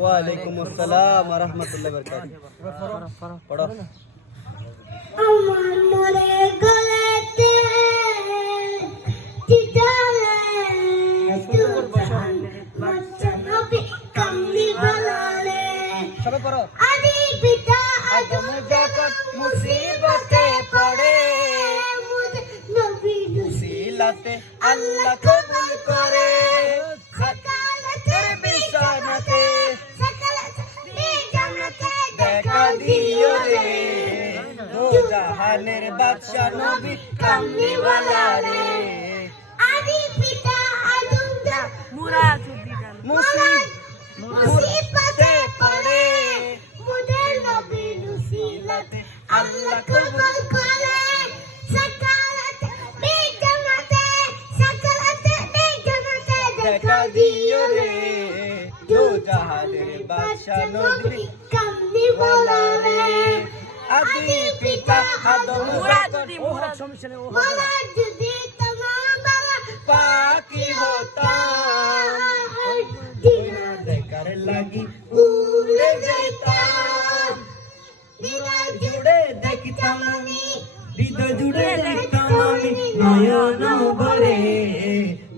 ওয়ালাইকুম আসসালাম রাহমাতুল্লাহি ওয়া বারাকাতুহু। পড়ো। আমার মনে গলেতে সবাই পড়ো। আদি পিতা আদম যখন মুসিবতে পড়ে। নবী নুসি সিলাতে আল্লাহ কবুল করে। জাহানের বাদশা নবী কামলিওয়ালা রে আদি পিতা আদম দা। মুসিব মুসিবতে পড়ে। মুদে নবী নুসিলাতে আল্লাহ কবুল করে। সকালতে বেজানাতে সকালতে বেজানাতে দেখা দিও রে। দো জাহানের বাদশা নবী আদম বলা যদি তোমার বালা পাকি হতাম। দিনা দেখার লাগি উড়ে যেতাম। দিনা জুড়ে দেখতাম আমি হৃদয় জুড়ে দেখতাম আমি। নয়ন ভরে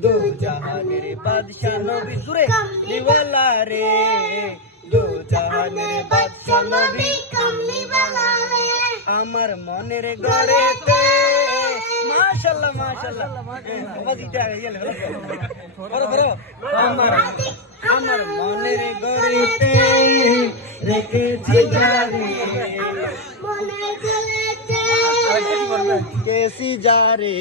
দো জাহানের বাদশা নবী সুরে নিওয়ালা রে। দো জাহানের বাদশা নবী কামলি বলা রে আমার মনের গড়েতে। মাশাআল্লাহ মাশাআল্লাহ বাজিতে গেল বড় বড় আমার আমার মনের গড়েতে রেখেছি জারি কেসি জারে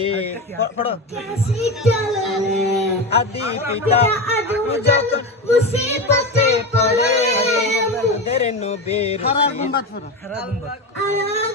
আদি পিতা ver. Harar gumbat fora. Harar.